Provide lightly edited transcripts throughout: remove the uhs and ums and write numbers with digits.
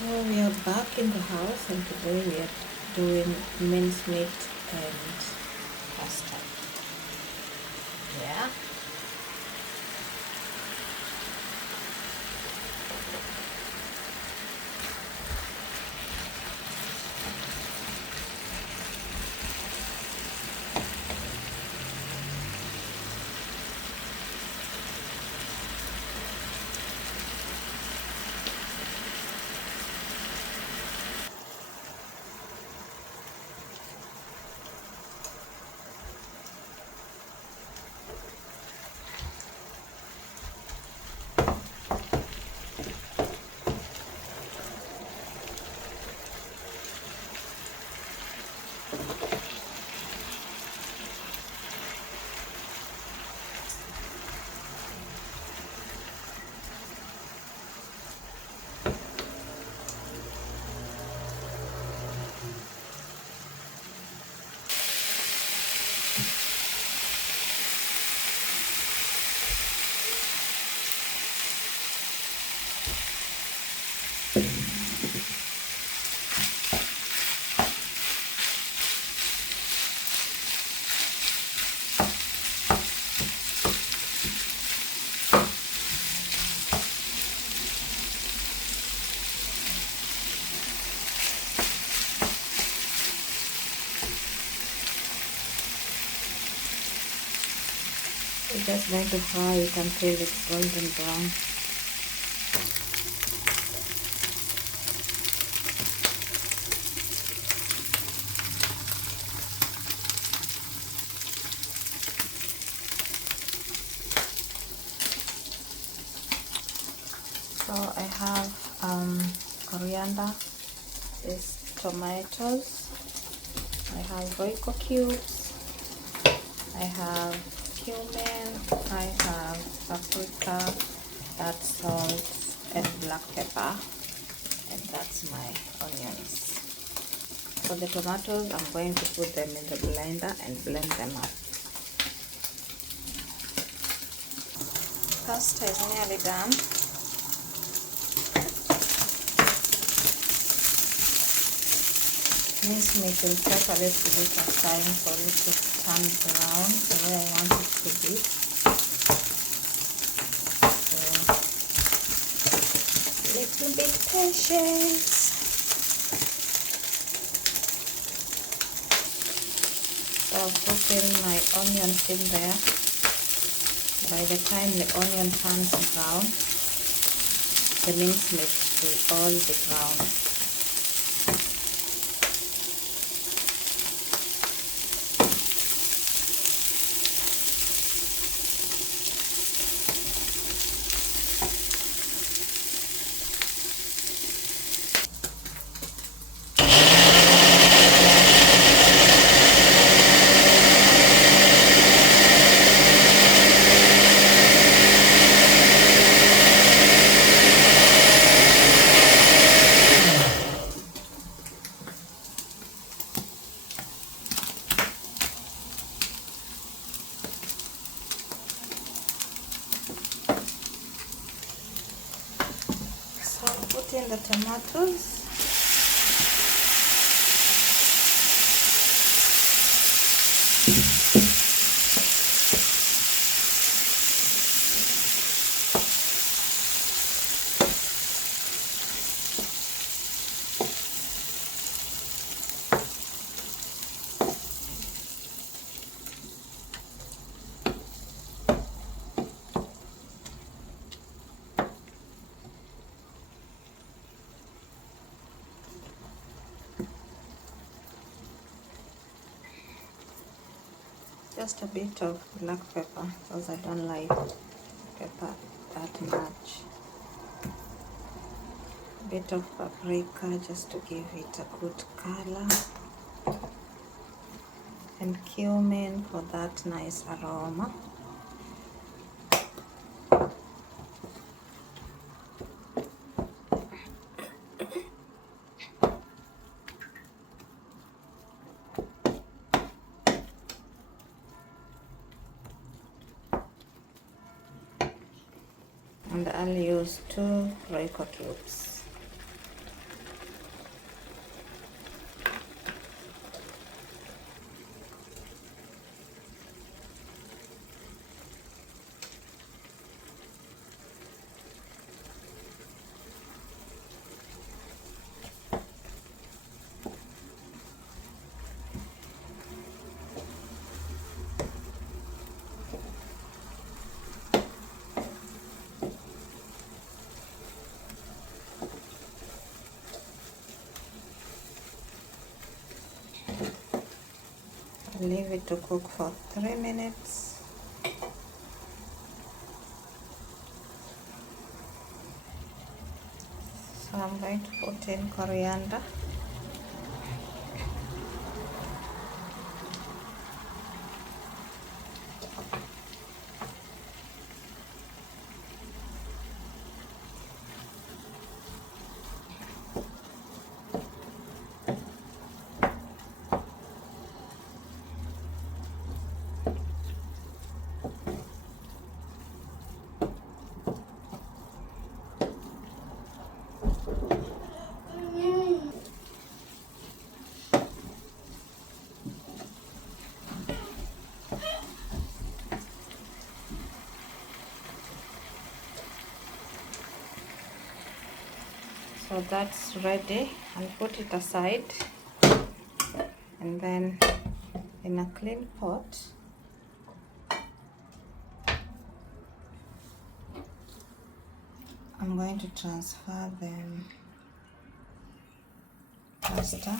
So we are back in the house, and today we are doing mincemeat and custard. Yeah. We're just going to fry it until it's golden brown. So I have coriander, this tomatoes, I have Royco cubes, I have cumin, I have paprika, that's salt and black pepper, and that's my onions. So the tomatoes, I'm going to put them in the blender and blend them up. Pasta is nearly done. Mincemeat will take a little bit of time for it to turn brown the way I want it to be. So, little bit patience. So I'll put in my onions in there. By the time the onion turns brown, the mincemeat will all be brown. So I'll put in the tomatoes. Just a bit of black pepper because I don't like pepper that much. A bit of paprika just to give it a good color. And cumin for that nice aroma. And I'll use 2 Royco cubes. Leave it to cook for 3 minutes. So I'm going to put in coriander. So that's ready. I'll put it aside, and then in a clean pot I'm going to transfer the pasta.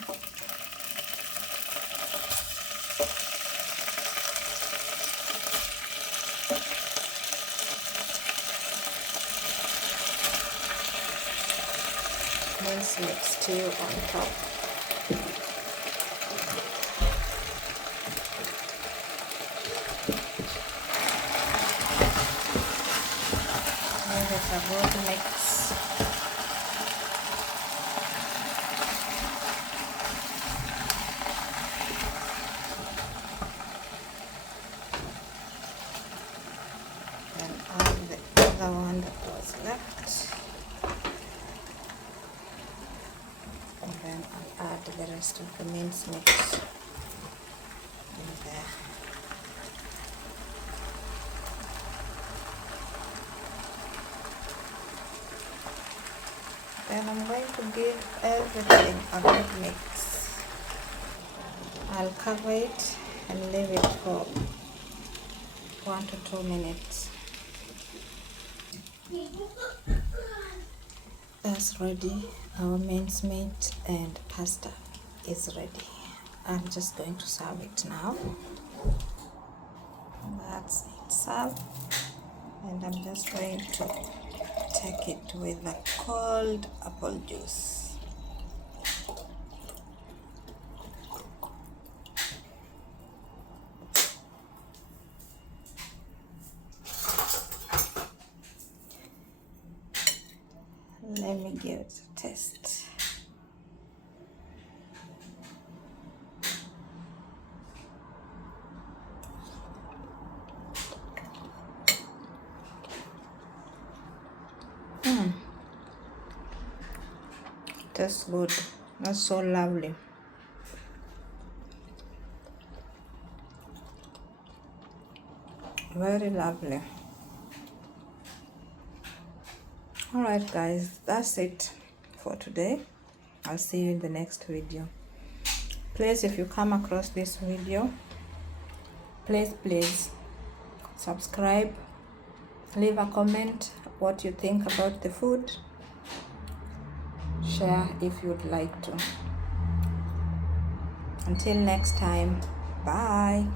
Minced stew on top. Give it a good mix. Then add the other one that was left. And then I'll add the rest of the minced mix in there. Then I'm going to give everything a good mix. I'll cover it and leave it for 1 to 2 minutes. That's ready. Our minced meat and pasta is ready. I'm just going to serve it now. That's it served. And I'm just going to take it with a cold apple juice. Let me give it a taste. Tastes good. That's so lovely. Very lovely. Alright guys, that's it for today. I'll see you in the next video. Please, if you come across this video, please subscribe, leave a comment what you think about the food, share if you'd like to. Until next time, bye.